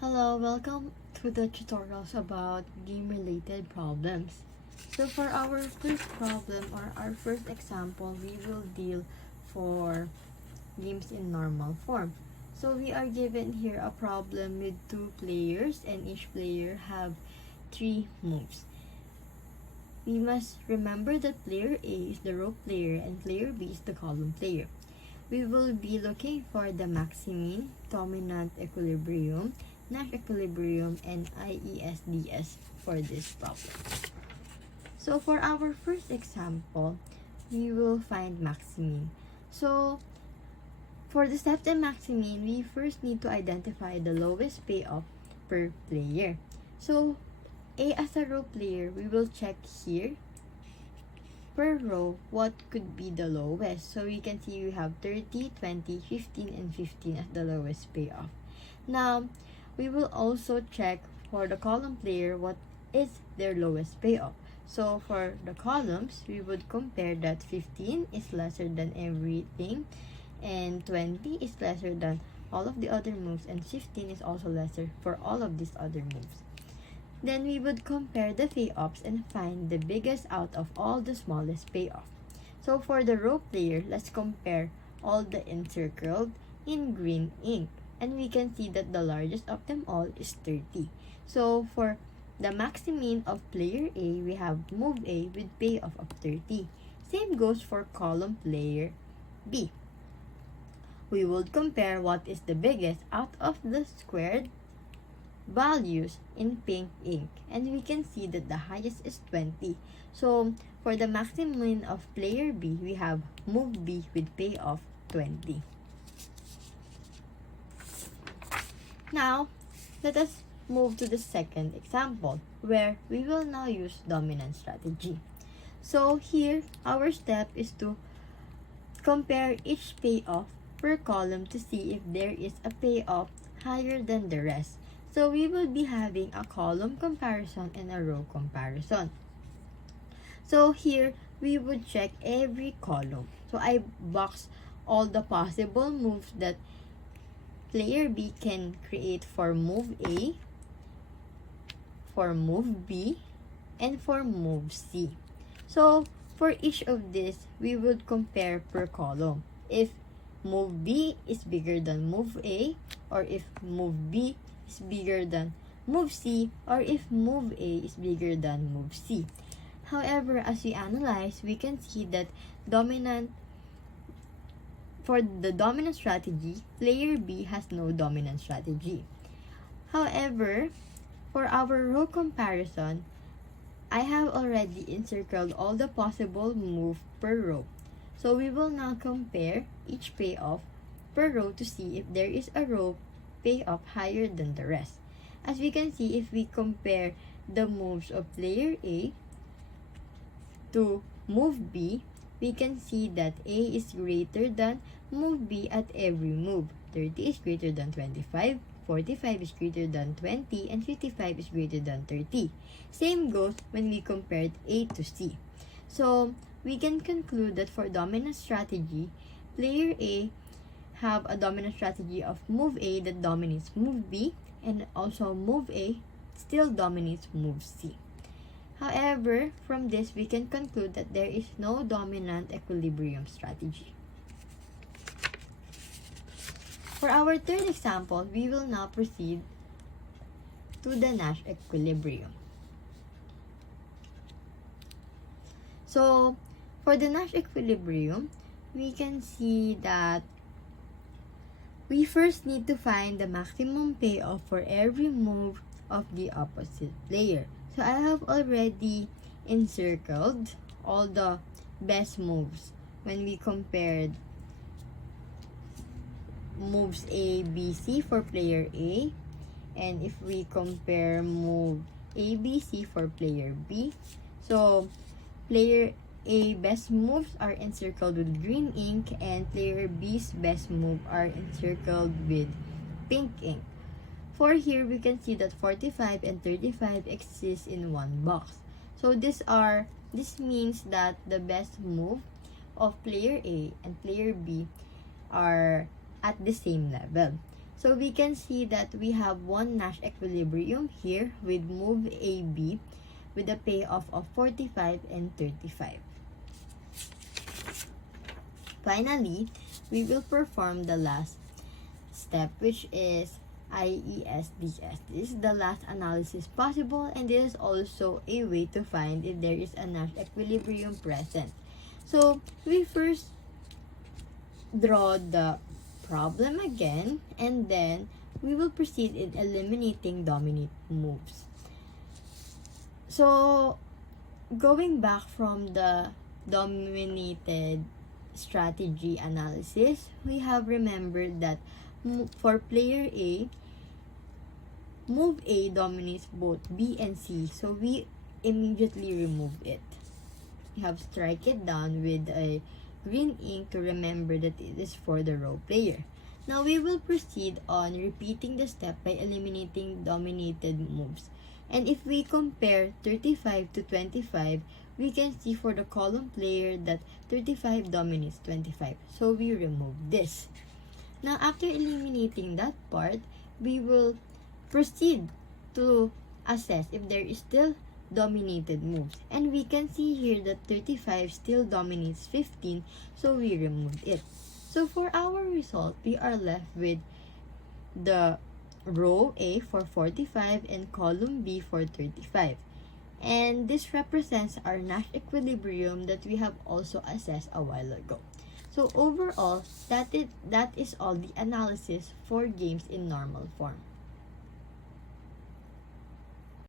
Hello, welcome to the tutorials about game-related problems. So for our first problem or our first example, we will deal for games in normal form. So we are given here a problem with two players and each player have three moves. We must remember that player A is the row player and player B is the column player. We will be looking for the maximin, dominant equilibrium, Nash equilibrium, and IESDS for this problem. So for our first example, we will find maximin. So for the step to maximin, we first need to identify the lowest payoff per player. So A as a row player, we will check here per row what could be the lowest. So we can see we have 30, 20, 15, and 15 as the lowest payoff. Now, we will also check for the column player what is their lowest payoff. So for the columns, we would compare that 15 is lesser than everything and 20 is lesser than all of the other moves and 15 is also lesser for all of these other moves. Then we would compare the payoffs and find the biggest out of all the smallest payoff. So for the row player, let's compare all the encircled in green ink. And we can see that the largest of them all is 30. So for the maximin of player A, we have move A with payoff of 30. Same goes for column player B. We would compare what is the biggest out of the squared values in pink ink, and we can see that the highest is 20. So for the maximum of player B, we have move B with payoff 20. Now let us move to the second example where we will now use dominant strategy. So here our step is to compare each payoff per column to see if there is a payoff higher than the rest. So we will be having a column comparison and a row comparison. So here we would check every column. So I box all the possible moves that player B can create for move A, for move B, and for move C. So for each of this, we would compare per column. If move B is bigger than move A, or if move B is bigger than move C, or if move A is bigger than move C. However, as we analyze, we can see that for the dominant strategy, player B has no dominant strategy. However, for our row comparison, I have already encircled all the possible moves per row. So we will now compare each payoff per row to see if there is a row payoff higher than the rest. As we can see, if we compare the moves of player A to move B, we can see that A is greater than move B at every move. 30 is greater than 25, 45 is greater than 20, and 55 is greater than 30. Same goes when we compared A to C. So we can conclude that for dominant strategy, player A have a dominant strategy of move A that dominates move B, and also move A still dominates move C. However, from this we can conclude that there is no dominant equilibrium strategy. For our third example, we will now proceed to the Nash equilibrium. So, for the Nash equilibrium, we can see that we first need to find the maximum payoff for every move of the opposite player. So I have already encircled all the best moves when we compared moves A, B, C for player A, and if we compare move A, B, C for player B. So player A best moves are encircled with green ink and player B's best move are encircled with pink ink. For here, we can see that 45 and 35 exist in one box. So this means that the best move of player A and player B are at the same level. So we can see that we have one Nash equilibrium here with move AB with a payoff of 45 and 35. Finally, we will perform the last step, which is IESDS. This is the last analysis possible, and this is also a way to find if there is a Nash equilibrium present. So we first draw the problem again, and then we will proceed in eliminating dominant moves. So going back from the dominated strategy analysis, we have remembered that for player A, move A dominates both B and C, so we immediately remove it. We have strike it down with a green ink to remember that it is for the row player. Now we will proceed on repeating the step by eliminating dominated moves. And if we compare 35 to 25, we can see for the column player that 35 dominates 25. So we remove this. Now after eliminating that part, we will proceed to assess if there is still dominated moves. And we can see here that 35 still dominates 15, so we removed it. So for our result, we are left with the row A for 45 and column B for 35. And this represents our Nash equilibrium that we have also assessed a while ago. So overall, that is all the analysis for games in normal form.